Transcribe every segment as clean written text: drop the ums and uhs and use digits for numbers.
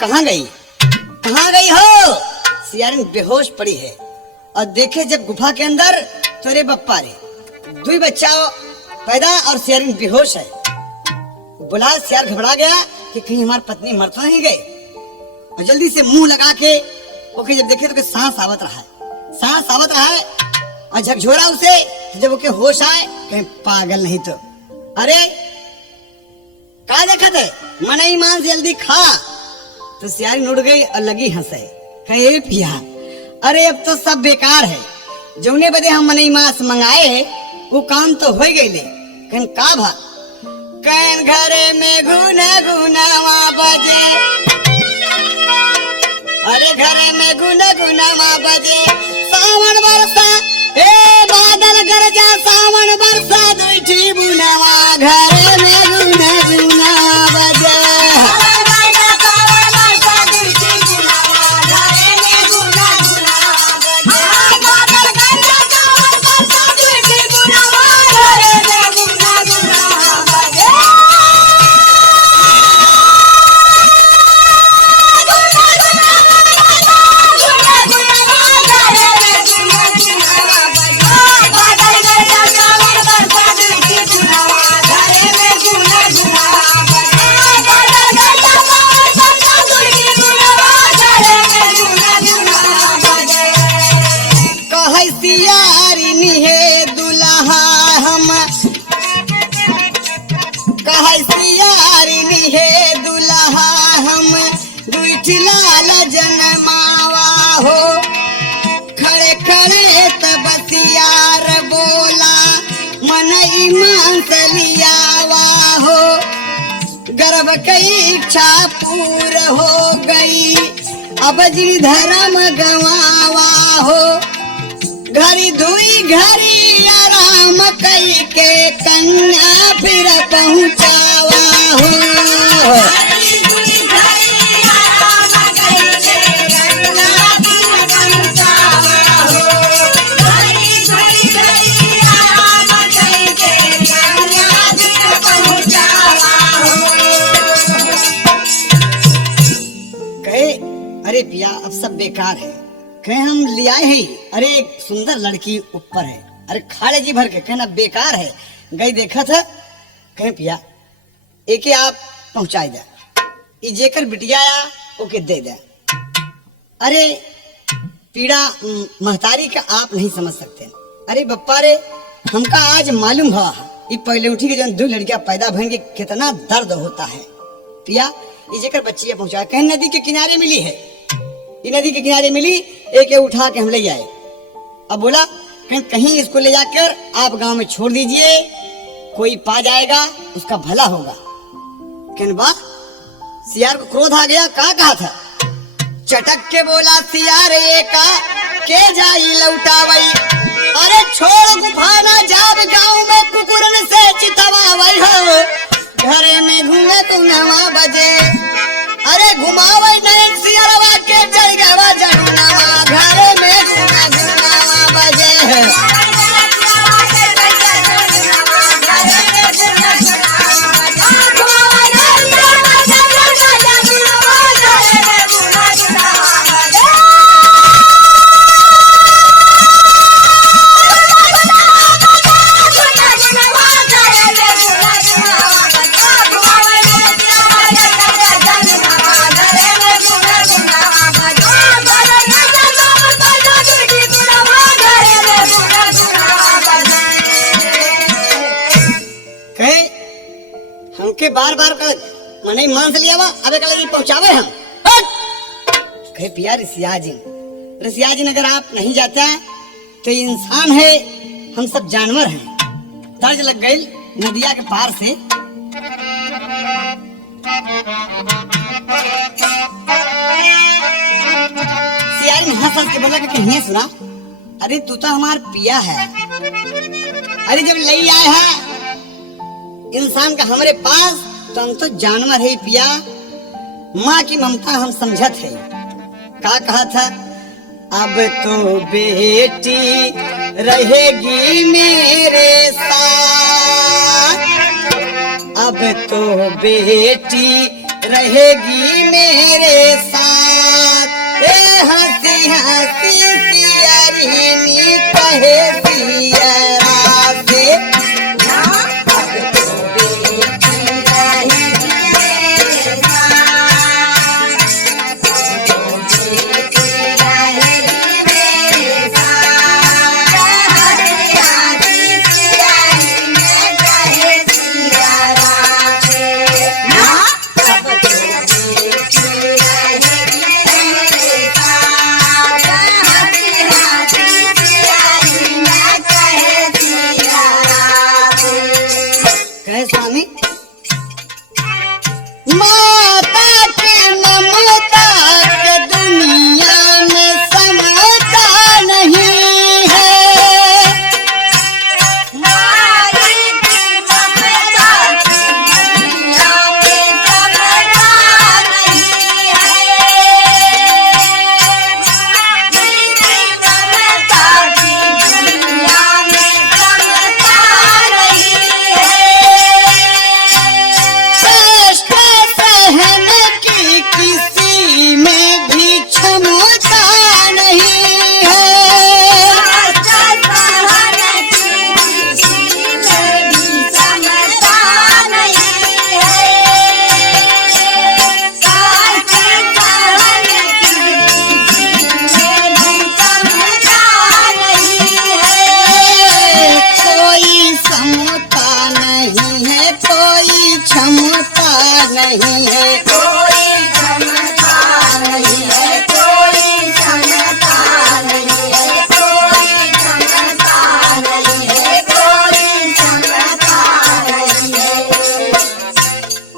कहाँ गई, कहाँ गई हो? सियारिन बेहोश पड़ी है और देखे जब गुफा के अंदर तो रे बप्पा रे, दो बच्चा पैदा और सियारिन बेहोश है। बुला सियार घबरा गया कि कहीं हमारी पत्नी मर तो नहीं गई, और जल्दी से मुंह लगा के ओके जब देखे तो सांस आवत रहा है, सांस आवत रहा है और झकझोरा उसे। तो जब ओके होश आए कहीं पागल नहीं तो अरे का देखा थे मनई मान जल्दी खा। तो सियारी उड़ गई और लगी हंसे, कहे पिया अरे अब तो सब बेकार है, जौने बदे हम मनई मांस मंगाए वो काम तो हो गई ले। कहीं का भा कैन घरे में गुना गुनावा बजे, अरे घरे में गुना गुनावा बजे, सावन बरसा ए बादल गरजा, सावन बरसा दुईठी बुनावा, घरे में गुना गुना बजे। लाल जनमावा हो, खड़े खड़े तब सियार बोला, मनई मांस लियावा हो, गर्भ की इच्छा पूर हो गई, अब जी धर्म गवावा हो, घरी धुई घरी आराम कई के कन्या फिर पहुँचावा हो। अरे पिया अब सब बेकार है, कहे हम ले आए हैं, अरे एक सुंदर लड़की ऊपर है, अरे खाले जी भर के कहना बेकार है, गई देखा था। कहे पिया एक आप पहुंचाई दे, जेकर बिटिया आया ओके दे दे। अरे पीड़ा महतारी का आप नहीं समझ सकते। अरे बप्पा रे हमका आज मालूम हुआ ये पहले उठी के जब दो लड़कियां पैदा भएंगे कितना दर्द होता है। पिया ये जेकर बच्चियां पहुंचा कहीं नदी के किनारे मिली है, ये नदी के किनारे मिली, एक उठा के हम ले आए। अब बोला कहीं इसको ले जाकर आप गांव में छोड़ दीजिए, कोई पा जाएगा उसका भला होगा। कहने सियार को क्रोध आ गया, कहा था, चटक के बोला सियार का के जाई लौटावई, अरे छोड़ गुफा ना जाब गाँव में कुकुरन से चितवावई हो, घरे में घूमे तू नवा बजे, अरे घुमावे नयन सियारवा के चल गवा जनुनावा, घरे में घूमे घुमावा बजे। हमके बार बार मने मान से लिया अबे कल पहुंचावे हम। कहे पिया ऋषियाजिन अगर आप नहीं जाता तो इंसान है, हम सब जानवर हैं। तर्ज लग गई नदिया के पार से। सियारी हंस के बोला कि कहीं सुना, अरे तू तो हमार पिया है, अरे जब ले आए है इंसान का हमारे पास तो हम तो जानवर है पिया, माँ की ममता हम समझत है। का कहा था, अब तो बेटी रहेगी मेरे साथ, अब तो बेटी रहेगी मेरे नहीं है, कोई क्षमता नहीं है, कोई क्षमता नहीं है, कोई क्षमता नहीं है, कोई क्षमता नहीं है।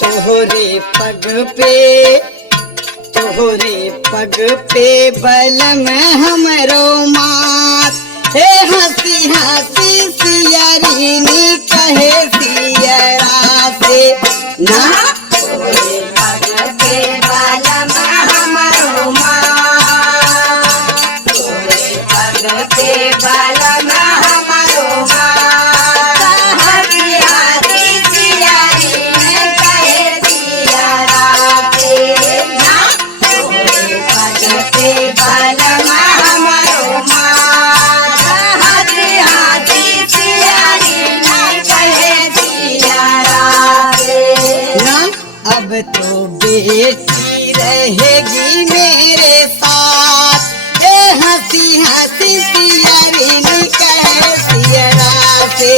तोहरे पग पे बल में हमरो मात, हे हंसी हंसी सियरीनी कहे सियरा से ना, तोरे पग के बल में हमरो मात, तोरे पग के बल में हमरो मात, हंसी हंसी सियरीनी कहे सियरा से ना, तोरे पग के बल में हमरो मात, हंसी हंसी सियरीनी कहे सियरा से ना। अब तो बेटी रहेगी मेरे साथ, हे हंसी हंसी सियरीनी कहे सियरा से,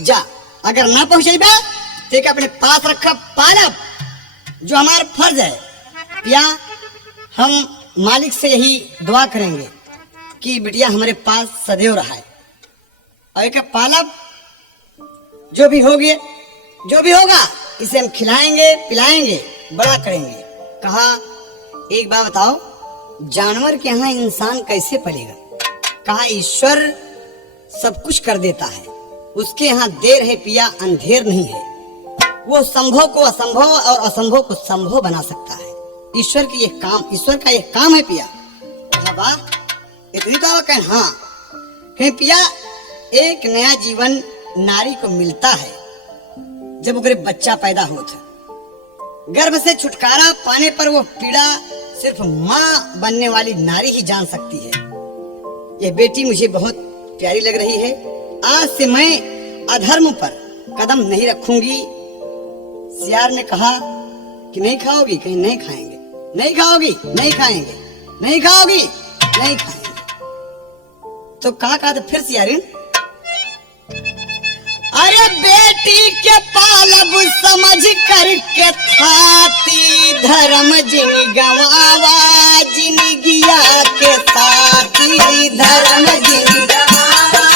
जा अगर ना पहुंचेबा तो एक अपने पास रखा पालब, जो हमारा फर्ज है पिया। हम मालिक से यही दुआ करेंगे कि बिटिया हमारे पास सदैव रहा है, और एक पालब जो भी होगी जो भी होगा इसे हम खिलाएंगे पिलाएंगे बड़ा करेंगे। कहा एक बात बताओ, जानवर के यहाँ इंसान कैसे पलेगा? कहा ईश्वर सब कुछ कर देता है, उसके यहाँ देर है पिया अंधेर नहीं है। वो संभव को असंभव और असंभव को संभव बना सकता है। ईश्वर का ये काम है पिया। कहा वाह, इतनी तो कहें हाँ, कहें पिया एक नया जीवन नारी को मिलता है जब उनके बच्चा पैदा होता है। गर्भ से छुटकारा पाने पर वो पीड़ा सिर्फ माँ बनने वाली नारी ही जान सकती है। यह बेटी मुझे बहुत प्यारी लग रही है। आज से मैं अधर्म पर कदम नहीं रखूंगी। सियार ने कहा कि नहीं खाओगी? कहीं नहीं खाएंगे। नहीं खाओगी? नहीं खाएंगे। नहीं खाओगी? नहीं खाएंगे। तो कहा तो फिर सियारिन, अरे बेटी के पालब समझ करके थाती, धर्म जिन गवावा जिनगिया के साथी, धर्म जिन गवावा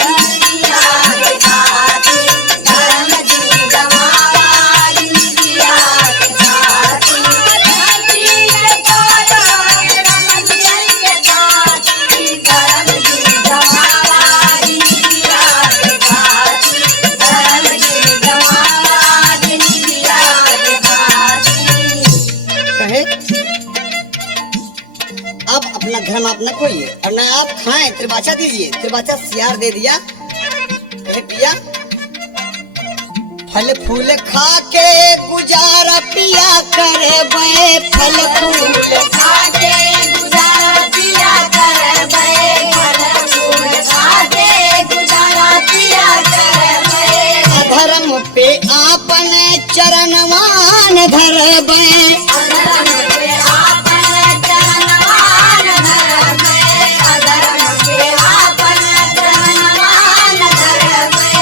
जिनगिया के साथी, धर्म जिन गवावा जिनगिया के साथी, धरती के पालब समझ करके थाती, धर्म जिन गवावा जिनगिया के साथी, धर्म जिन गवावा जिनगिया के साथी। कहे अब अपना धर्म आप न खोइए और न आप खाएं, त्रिबाचा दीजिए। त्रिबाचा सियार दे दिया। कहे पिया फल फूल खा के गुजारा पिया करे बे, फल फूल खा के गुजारा पिया करे बे, फल फूल खा के गुजारा पिया करे बे, अधर्म पे आपन चरणवान धर बे, अधर्म पे आपन चरणवान धर बे, अधर्म पे आपन चरणवान धर बे।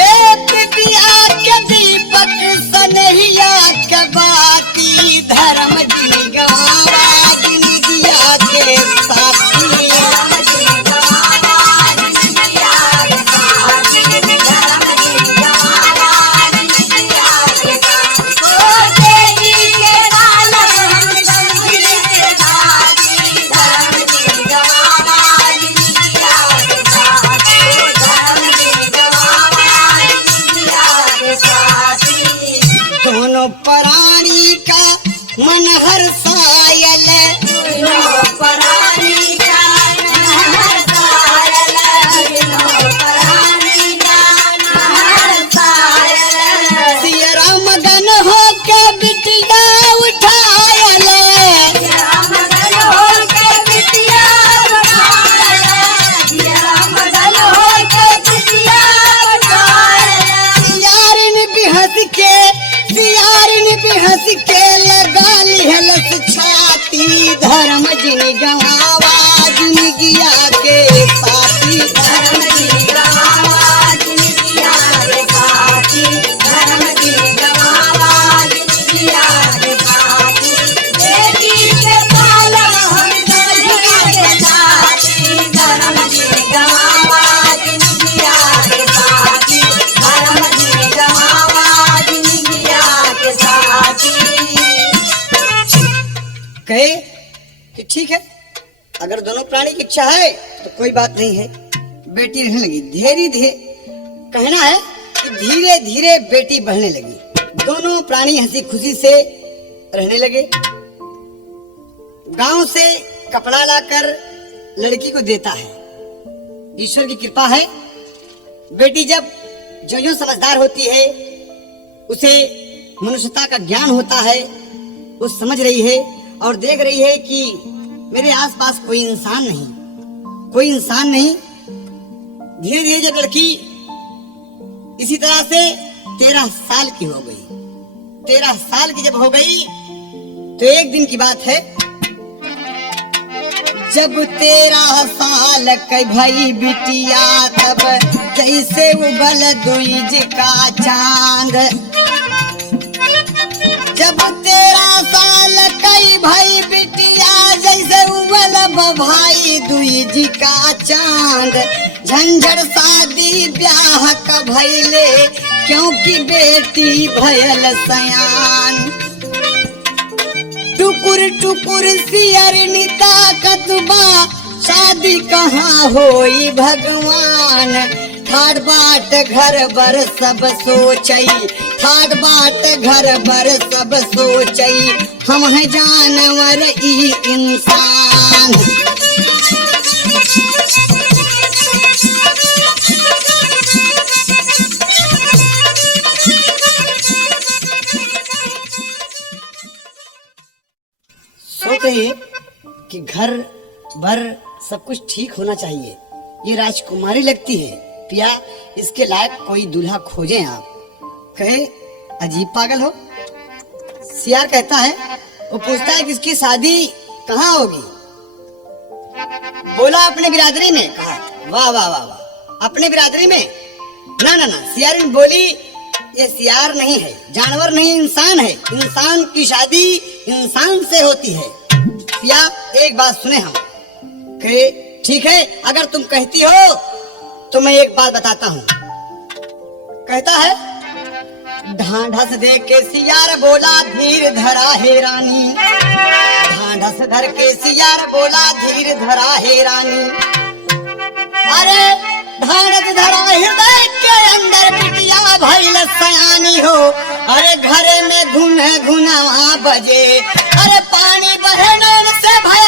एक दिया के दीपक सनहिया के बाती, धर्म जिन गवावा जिनगिया के साथी, धर्म जिन गवावा जिनगिया के साथी, धर्म जिन गवावा जिनगिया के साथी। ओ तेरी के बालक हम संगिल के साथी, धर्म जिन गवावा जिनगिया के साथी, धर्म जिन गवावा जिनगिया के साथी। दोनों प्राणी का मन हर्षायल, दोनों प्राणी का मन हर्षायल, दोनों प्राणी का मन हर्षायल। सिया मगन हो के बिटिया उठायल, सिया मगन हो के बिटिया उठायल, सिया मगन हो के बिटिया हंस के सियारिन भी हंस के लगा लिहलस छाती धर्म जिन गवावा जिनगिया के साथी धर्म की गवावा जिनगिया के साथी धर्म की गवावा जिनगिया के साथी बेटी के पालन हम जिनगिया के साथी धर्म की गवावा जिनगिया के साथी धर्म की गवावा जिनगिया के साथी। कहे कि ठीक है, अगर दोनों प्राणी की इच्छा है तो कोई बात नहीं है। बेटी रहने लगी। धीरे धीरे कहना है कि धीरे धीरे बेटी बढ़ने लगी। दोनों प्राणी हंसी खुशी से रहने लगे। गांव से कपड़ा लाकर लड़की को देता है। ईश्वर की कृपा है। बेटी जब जो समझदार होती है, उसे मनुष्यता का ज्ञान होता है, वो समझ रही है और देख रही है कि मेरे आसपास कोई इंसान नहीं। धीरे धीरे जब लड़की इसी तरह से 13 साल की हो गई। 13 साल की जब हो गई तो एक दिन की बात है, जब 13 साल के भाई बिटिया तब जैसे उगल दूज का चांद। जब 13 साल कई भाई बिटिया जैसे उगल भाई दूज का चांद। झंझर शादी ब्याह का भइले क्योंकि बेटी भयल सयान। टुकुर टुकुर सियरनी ताकत बा शादी कहाँ होई भगवान। ठाट बाट घर बर सब सोचई ठाट बाट घर बर सब सोचई हम है जानवर ई इंसान। सोचते हैं कि घर भर सब कुछ ठीक होना चाहिए। ये राजकुमारी लगती है, पिया इसके लायक कोई दूल्हा खोजें आप। कहे अजीब पागल हो। सियार कहता है, वो पूछता है कि इसकी शादी कहाँ होगी। बोला अपने बिरादरी में। कहा वाह वाह वाह वाह, अपने बिरादरी में? ना ना ना। सियारिन बोली ये सियार नहीं है, जानवर नहीं, इंसान है। इंसान की शादी इंसान से होती है। पिया एक बात सुने हम। कहे ठीक है, अगर तुम कहती हो तो मैं एक बात बताता हूँ। कहता है ढांढस दे के सियार बोला धीर धरा है रानी। ढांढस धर के सियार बोला धीर धरा है रानी। अरे ढांढस धरा हृदय के अंदर बिटिया भइल सयानी हो। अरे घरे में घुन घुनवा बजे। अरे पानी बहे नैन से भय